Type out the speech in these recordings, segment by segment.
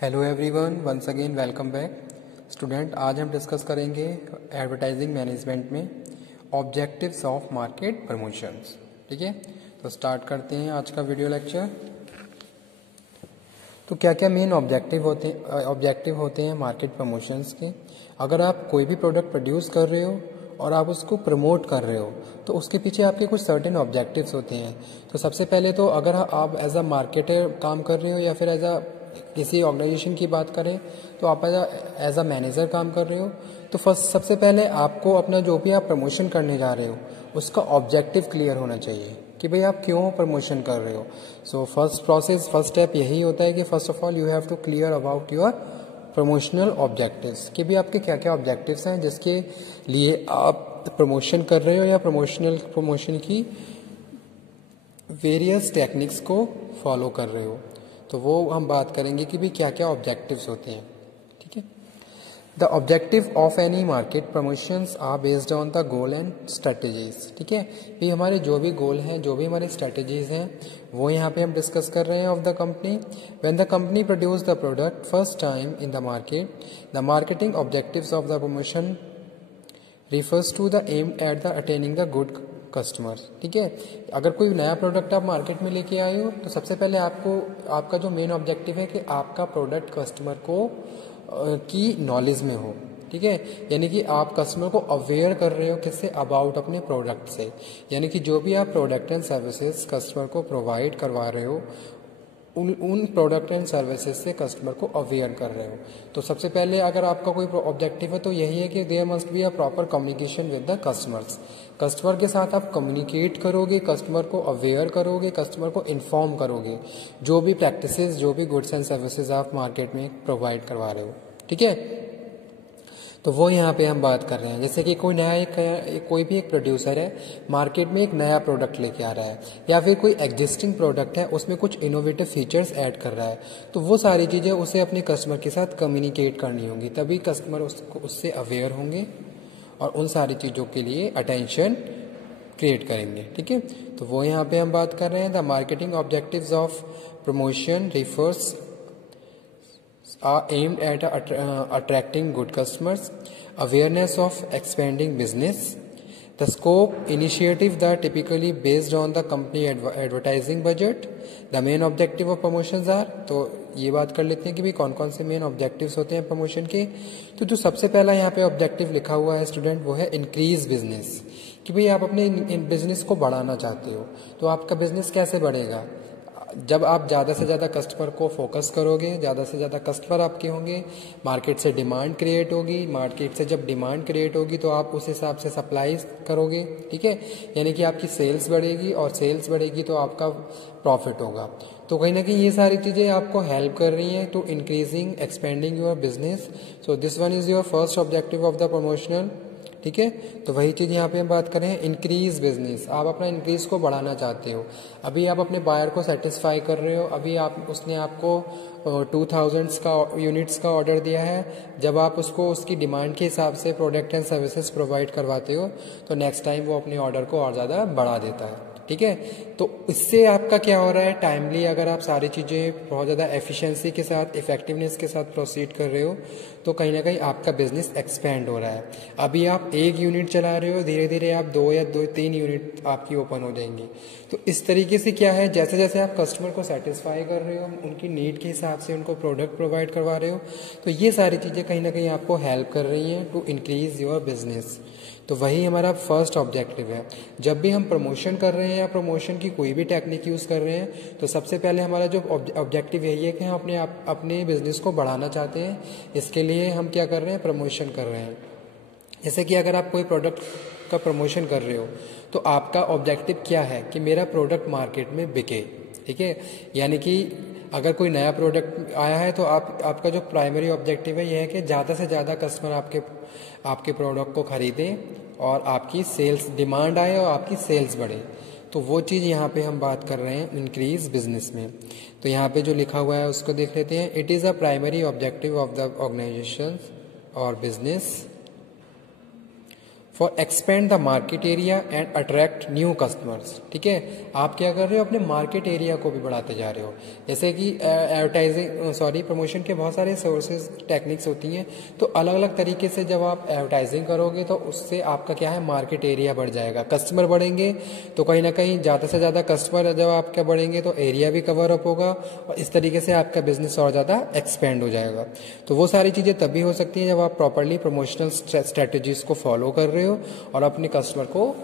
Hello everyone, once again welcome back. Student, आज हम discuss करेंगे एडवर्टाइजिंग मैनेजमेंट में ऑब्जेक्टिव्स ऑफ मार्केट प्रमोशंस। ठीक है, तो स्टार्ट करते हैं आज का वीडियो लेक्चर। तो क्या क्या मेन ऑब्जेक्टिव होते हैं मार्केट प्रमोशंस के। अगर आप कोई भी प्रोडक्ट प्रोड्यूस कर रहे हो और आप उसको प्रमोट कर रहे हो तो उसके पीछे आपके कुछ सर्टेन ऑब्जेक्टिव्स होते हैं। तो सबसे पहले तो अगर आप एज अ मार्केटर काम कर रहे हो या फिर एज अ किसी ऑर्गेनाइजेशन की बात करें तो आप एज अ मैनेजर काम कर रहे हो तो सबसे पहले आपको अपना जो भी आप प्रमोशन करने जा रहे हो उसका ऑब्जेक्टिव क्लियर होना चाहिए कि भाई आप क्यों प्रमोशन कर रहे हो। सो फर्स्ट स्टेप यही होता है कि first of all you have to clear about your promotional objectives कि भी आपके क्या क्या ऑब्जेक्टिव्स हैं जिसके लिए आप प्रमोशन कर रहे हो या प्रमोशन की वेरियस टेक्निक्स को फॉलो कर रहे हो। तो वो हम बात करेंगे कि भी क्या क्या ऑब्जेक्टिव्स होते हैं। ठीक है, the objective of any market promotions are based on the goal and strategies. ठीक है, ये हमारे जो भी गोल हैं, जो भी हमारी स्ट्रेटेजीज हैं, वो यहाँ पे हम डिस्कस कर रहे हैं of the company. When the company produce the product first time in the market, the marketing objectives of the promotion refers to the aim at the attaining the good customers. ठीक है, अगर कोई नया product आप market में लेके आए हो तो सबसे पहले आपका जो मेन ऑब्जेक्टिव है कि आपका प्रोडक्ट कस्टमर को की नॉलेज में हो। ठीक है, यानी कि आप कस्टमर को अवेयर कर रहे हो किससे, अबाउट अपने प्रोडक्ट से। यानी कि जो भी आप प्रोडक्ट एंड सर्विसेज कस्टमर को प्रोवाइड करवा रहे हो उन प्रोडक्ट एंड सर्विसेज से कस्टमर को अवेयर कर रहे हो। तो सबसे पहले अगर आपका कोई ऑब्जेक्टिव है तो यही है कि there must be a proper communication with the customers. Customer के साथ आप कम्युनिकेट करोगे, कस्टमर को अवेयर करोगे, कस्टमर को इन्फॉर्म करोगे जो भी प्रैक्टिसेस, जो भी गुड्स एंड सर्विसेज आप मार्केट में प्रोवाइड करवा रहे हो। ठीक है, तो वो यहाँ पे हम बात कर रहे हैं। जैसे कि कोई भी एक प्रोड्यूसर है, मार्केट में एक नया प्रोडक्ट लेके आ रहा है या फिर कोई एग्जिस्टिंग प्रोडक्ट है उसमें कुछ इनोवेटिव फीचर्स ऐड कर रहा है, तो वो सारी चीज़ें उसे अपने कस्टमर के साथ कम्युनिकेट करनी होंगी, तभी कस्टमर उससे अवेयर होंगे और उन सारी चीज़ों के लिए अटेंशन क्रिएट करेंगे। ठीक है, तो वो यहाँ पे हम बात कर रहे हैं। The marketing objectives of promotion refers are aimed at attracting good customers, awareness of expanding business. The scope initiative that typically based on the company advertising budget. The main objective of promotions are, तो ये बात कर लेते हैं कि भाई कौन कौन से मेन ऑब्जेक्टिव्स होते हैं प्रमोशन के। तो जो सबसे पहला यहाँ पे ऑब्जेक्टिव लिखा हुआ है स्टूडेंट वो है इंक्रीज बिजनेस, कि भाई आप अपने बिजनेस को बढ़ाना चाहते हो। तो आपका बिजनेस कैसे बढ़ेगा, जब आप ज़्यादा से ज़्यादा कस्टमर को फोकस करोगे, ज़्यादा से ज़्यादा कस्टमर आपके होंगे, मार्केट से डिमांड क्रिएट होगी, मार्केट से जब डिमांड क्रिएट होगी तो आप उस हिसाब से सप्लाई करोगे। ठीक है, यानी कि आपकी सेल्स बढ़ेगी और सेल्स बढ़ेगी तो आपका प्रॉफिट होगा। तो कहीं ना कहीं ये सारी चीज़ें आपको हेल्प कर रही हैं to increasing expanding your business. So this one is your first objective of the promotional. ठीक है, तो वही चीज़ यहाँ पे हम बात करें, इंक्रीज बिजनेस। आप अपना इंक्रीज को बढ़ाना चाहते हो, अभी आप अपने बायर को सेटिस्फाई कर रहे हो, अभी उसने आपको 2000 का यूनिट्स का ऑर्डर दिया है। जब आप उसको उसकी डिमांड के हिसाब से प्रोडक्ट एंड सर्विसेज प्रोवाइड करवाते हो तो नेक्स्ट टाइम वो अपने ऑर्डर को और ज़्यादा बढ़ा देता है। ठीक है, तो इससे आपका क्या हो रहा है, टाइमली अगर आप सारी चीज़ें बहुत ज़्यादा एफिशिएंसी के साथ, इफेक्टिवनेस के साथ प्रोसीड कर रहे हो तो कहीं ना कहीं आपका बिजनेस एक्सपेंड हो रहा है। अभी आप 1 यूनिट चला रहे हो, धीरे धीरे आप 2 या 3 यूनिट आपकी ओपन हो जाएंगी। तो इस तरीके से क्या है, जैसे जैसे आप कस्टमर को सेटिस्फाई कर रहे हो, उनकी नीड के हिसाब से उनको प्रोडक्ट प्रोवाइड करवा रहे हो, तो ये सारी चीज़ें कहीं ना कहीं आपको हेल्प कर रही हैं टू इंक्रीज योर बिजनेस। तो वही हमारा फर्स्ट ऑब्जेक्टिव है। जब भी हम प्रमोशन कर रहे हैं या प्रमोशन की कोई भी टेक्निक यूज़ कर रहे हैं तो सबसे पहले हमारा जो ऑब्जेक्टिव यही है कि हम अपने बिजनेस को बढ़ाना चाहते हैं। इसके लिए हम क्या कर रहे हैं, प्रमोशन कर रहे हैं। जैसे कि अगर आप कोई प्रोडक्ट का प्रमोशन कर रहे हो तो आपका ऑब्जेक्टिव क्या है कि मेरा प्रोडक्ट मार्केट में बिके। ठीक है, यानी कि अगर कोई नया प्रोडक्ट आया है तो आपका जो प्राइमरी ऑब्जेक्टिव है यह है कि ज़्यादा से ज़्यादा कस्टमर आपके प्रोडक्ट को खरीदें और आपकी सेल्स डिमांड आए और आपकी सेल्स बढ़े। तो वो चीज़ यहाँ पे हम बात कर रहे हैं इंक्रीज बिजनेस में। तो यहाँ पे जो लिखा हुआ है उसको देख लेते हैं। It is a primary objective of the organisation और business for expand the market area and attract new customers. ठीक है, आप क्या कर रहे हो, अपने मार्केट एरिया को भी बढ़ाते जा रहे हो। जैसे कि प्रमोशन के बहुत सारे सोर्सेज टेक्निक्स होती हैं, तो अलग अलग तरीके से जब आप एडवर्टाइजिंग करोगे तो उससे आपका क्या है, मार्केट एरिया बढ़ जाएगा, कस्टमर बढ़ेंगे, तो कहीं ना कहीं ज़्यादा से ज़्यादा कस्टमर जब आपके बढ़ेंगे तो एरिया भी कवर अप होगा और इस तरीके से आपका बिजनेस और ज़्यादा एक्सपेंड हो जाएगा। तो वो सारी चीज़ें तभी हो सकती हैं जब आप प्रॉपरली प्रमोशनल स्ट्रेटजीज को फॉलो कर रहे हो और अपने कस्टमर को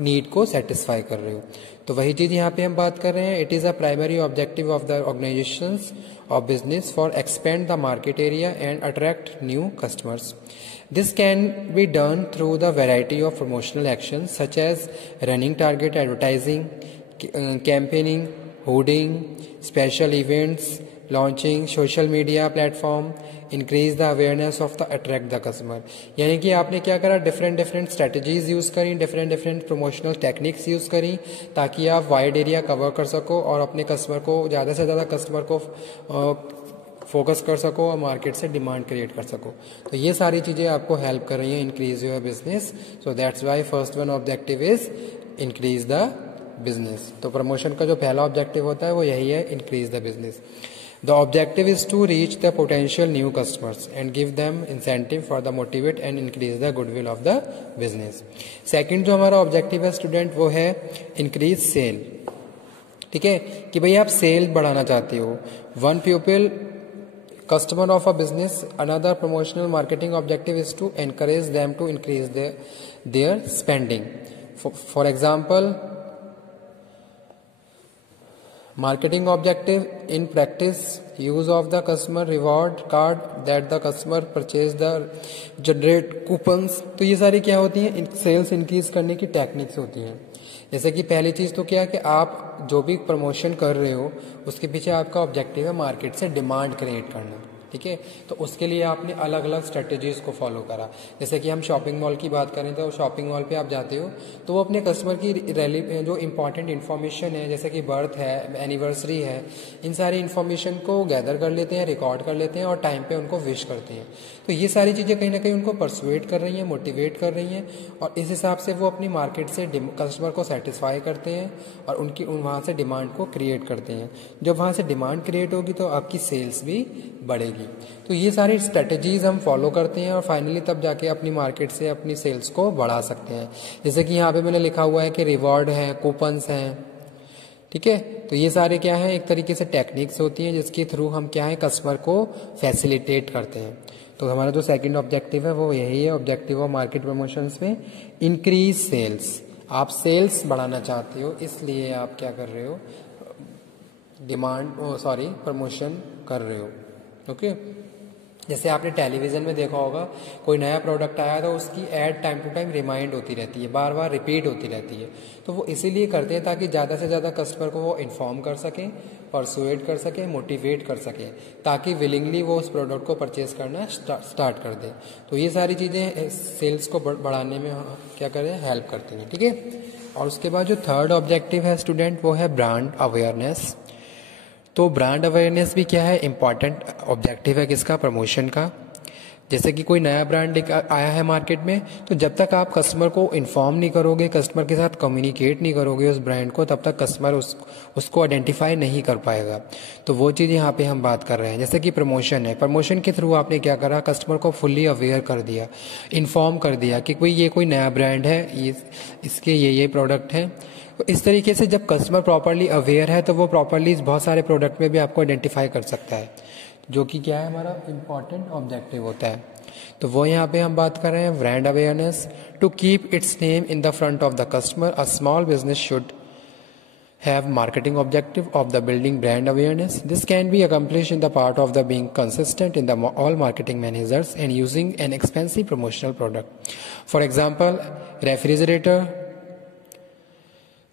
नीड को सेटिस्फाई कर रहे हो। तो वही चीज़ यहाँ पे हम बात कर रहे हैं। It is a primary objective of the organisations of business for expand the market area and attract new customers. This can be done through the variety of promotional actions such as running target advertising, campaigning, hoarding, special events, launching social media platform, increase the awareness of the attract the customer। यानी कि आपने क्या करा, different strategies use करी, different promotional techniques use करी ताकि आप wide area cover कर सको और अपने कस्टमर को ज़्यादा से ज़्यादा कस्टमर को फोकस कर सको और मार्केट से डिमांड क्रिएट कर सको। तो ये सारी चीज़ें आपको हेल्प कर रही हैं increase your business. So that's why first one objective is increase the business. तो प्रमोशन का जो पहला ऑब्जेक्टिव होता है वो यही है, increase the business. The objective is to reach the potential new customers and give them incentive for the motivate and increase the goodwill of the business। Second जो हमारा ऑब्जेक्टिव है स्टूडेंट वो है इंक्रीज सेल। ठीक है, कि भाई आप सेल बढ़ाना चाहते हो। One people customer of a business, another promotional marketing objective is to encourage them to increase their spending। For example, marketing objective in practice, use of the customer reward card that the customer purchase the generate coupons। तो ये सारी क्या होती हैं, sales increase करने की techniques होती हैं। जैसे कि पहली चीज़ तो क्या है कि आप जो भी प्रमोशन कर रहे हो उसके पीछे आपका ऑब्जेक्टिव है मार्केट से डिमांड क्रिएट करना। ठीक है, तो उसके लिए आपने अलग अलग स्ट्रेटजीज को फॉलो करा। जैसे कि हम शॉपिंग मॉल की बात करें तो शॉपिंग मॉल पे आप जाते हो तो वो अपने कस्टमर की जो इंपॉर्टेंट इन्फॉर्मेशन है, जैसे कि बर्थ है, एनिवर्सरी है, इन सारी इन्फॉर्मेशन को गैदर कर लेते हैं, रिकॉर्ड कर लेते हैं और टाइम पे उनको विश करते हैं। तो ये सारी चीज़ें कहीं ना कहीं उनको परसुएट कर रही हैं, मोटिवेट कर रही हैं और इस हिसाब से वो अपनी मार्केट से कस्टमर को सेटिस्फाई करते हैं और उनकी वहाँ से डिमांड को क्रिएट करते हैं। जब वहाँ से डिमांड क्रिएट होगी तो आपकी सेल्स भी बढ़ेगी। तो ये सारी स्ट्रेटजीज हम फॉलो करते हैं और फाइनली तब जाके अपनी मार्केट से अपनी सेल्स को बढ़ा सकते हैं। जैसे कि यहाँ पे मैंने लिखा हुआ है कि रिवॉर्ड है, कूपन्स हैं। ठीक है, तो ये सारे क्या है, एक तरीके से टेक्निक्स होती हैं जिसके थ्रू हम क्या है, कस्टमर को फैसिलिटेट करते हैं। तो हमारा जो सेकंड ऑब्जेक्टिव है वो यही है, ऑब्जेक्टिव ऑफ मार्केट प्रमोशंस में इंक्रीज सेल्स। आप सेल्स बढ़ाना चाहते हो इसलिए आप क्या कर रहे हो, प्रमोशन कर रहे हो। ओके, जैसे आपने टेलीविज़न में देखा होगा कोई नया प्रोडक्ट आया तो उसकी ad time to time remind होती रहती है, बार बार रिपीट होती रहती है। तो वो इसीलिए करते हैं ताकि ज़्यादा से ज़्यादा कस्टमर को वो इन्फॉर्म कर सकें, परसुएट कर सकें, मोटिवेट कर सकें, ताकि विलिंगली वो उस प्रोडक्ट को परचेज करना स्टार्ट कर दें। तो ये सारी चीज़ें सेल्स को बढ़ाने में क्या करें, हेल्प करती हैं। ठीक है, और उसके बाद जो थर्ड ऑब्जेक्टिव है स्टूडेंट वो है ब्रांड अवेयरनेस। तो ब्रांड अवेयरनेस भी क्या है, इंपॉर्टेंट ऑब्जेक्टिव है किसका, प्रमोशन का। जैसे कि कोई नया ब्रांड आया है मार्केट में, तो जब तक आप कस्टमर को इन्फॉर्म नहीं करोगे, कस्टमर के साथ कम्युनिकेट नहीं करोगे उस ब्रांड को, तब तक कस्टमर उसको आइडेंटिफाई नहीं कर पाएगा। तो वो चीज़ यहाँ पे हम बात कर रहे हैं। जैसे कि प्रमोशन है, प्रमोशन के थ्रू आपने क्या करा, कस्टमर को फुल्ली अवेयर कर दिया, इन्फॉर्म कर दिया कि ये कोई नया ब्रांड है, इसके ये प्रोडक्ट हैं। तो इस तरीके से जब कस्टमर प्रॉपरली अवेयर है तो वो प्रॉपरली बहुत सारे प्रोडक्ट में भी आपको आइडेंटिफाई कर सकता है, जो कि क्या है, हमारा इम्पॉर्टेंट ऑब्जेक्टिव होता है। तो वो यहाँ पे हम बात कर रहे हैं brand awareness. To keep its name in the front of the customer, a small business should have marketing objective of the building brand awareness. This can be accomplished in the part of the being consistent in the all marketing managers and using an expensive promotional product. For example, refrigerator,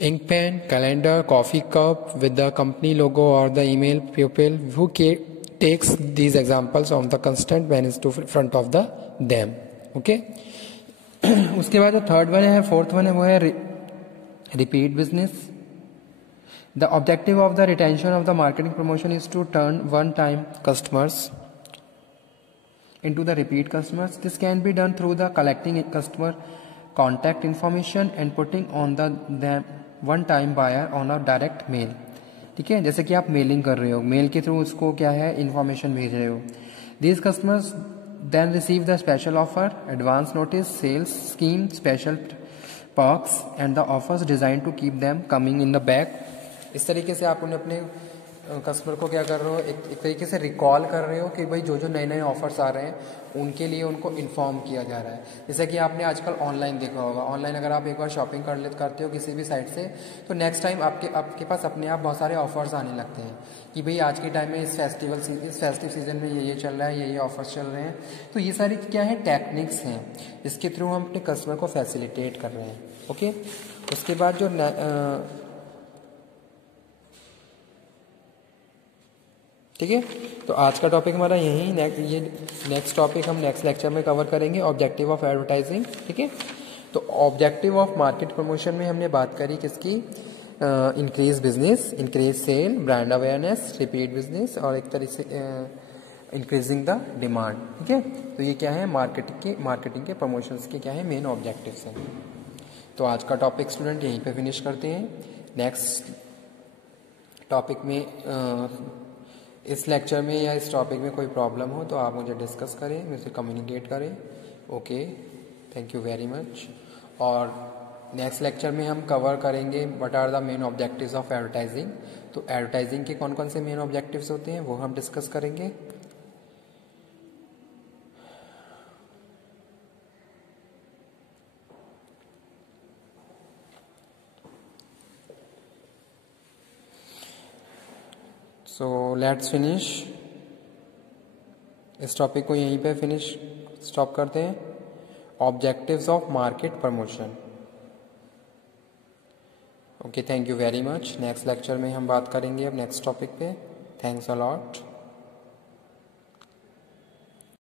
ink pen, calendar, coffee cup with the company logo or the email pupil who takes these examples on the constant manage to front of the them. Okay. उसके बाद जो third one है, fourth one है, वो है repeat business. The objective of the retention of the marketing promotion is to turn one-time customers into the repeat customers. This can be done through the collecting customer contact information and putting on the one time buyer on a direct mail. ठीक है, जैसे कि आप mailing कर रहे हो, mail के through उसको क्या है इन्फॉर्मेशन भेज रहे हो। These customers then receive the special offer, advance notice, sales scheme, special perks and the offers design to keep them coming in the back. इस तरीके से आप उन्हें अपने कस्टमर को क्या कर रहे हो, एक तरीके से रिकॉल कर रहे हो कि भाई जो जो नए नए ऑफर्स आ रहे हैं उनके लिए उनको इन्फॉर्म किया जा रहा है। जैसे कि आपने आजकल ऑनलाइन देखा होगा, ऑनलाइन अगर आप एक बार शॉपिंग करते हो किसी भी साइट से, तो नेक्स्ट टाइम आपके पास अपने आप बहुत सारे ऑफर्स आने लगते हैं कि भाई आज के टाइम में इस फेस्टिव सीजन में ये चल रहा है, ये ऑफर्स चल रहे हैं। तो ये सारी क्या है टेक्निक्स हैं, इसके थ्रू हम अपने कस्टमर को फैसिलिटेट कर रहे हैं। ओके, उसके बाद जो ठीक है, तो आज का टॉपिक हमारा यही ये नेक्स्ट टॉपिक हम नेक्स्ट लेक्चर में कवर करेंगे, ऑब्जेक्टिव ऑफ एडवर्टाइजिंग। ठीक है, तो ऑब्जेक्टिव ऑफ मार्केट प्रमोशन में हमने बात करी किसकी, increase business, increase sale, brand awareness, repeat business और एक तरह से इंक्रीजिंग द डिमांड। ठीक है, तो ये क्या है मार्केटिंग के प्रमोशंस के क्या है मेन ऑब्जेक्टिव्स हैं। तो आज का टॉपिक स्टूडेंट यहीं पे फिनिश करते हैं। नेक्स्ट टॉपिक में इस लेक्चर में या इस टॉपिक में कोई प्रॉब्लम हो तो आप मुझे डिस्कस करें, मुझसे कम्युनिकेट करें। Okay, thank you very much. और नेक्स्ट लेक्चर में हम कवर करेंगे what are the main objectives of advertising. तो एडवर्टाइजिंग के कौन कौन से मेन ऑब्जेक्टिव्स होते हैं वो हम डिस्कस करेंगे। सो लेट्स फिनिश, इस टॉपिक को यहीं पे स्टॉप करते हैं। Objectives of market promotion. Okay, thank you very much. Next lecture में हम बात करेंगे अब नेक्स्ट टॉपिक पे। Thanks a lot.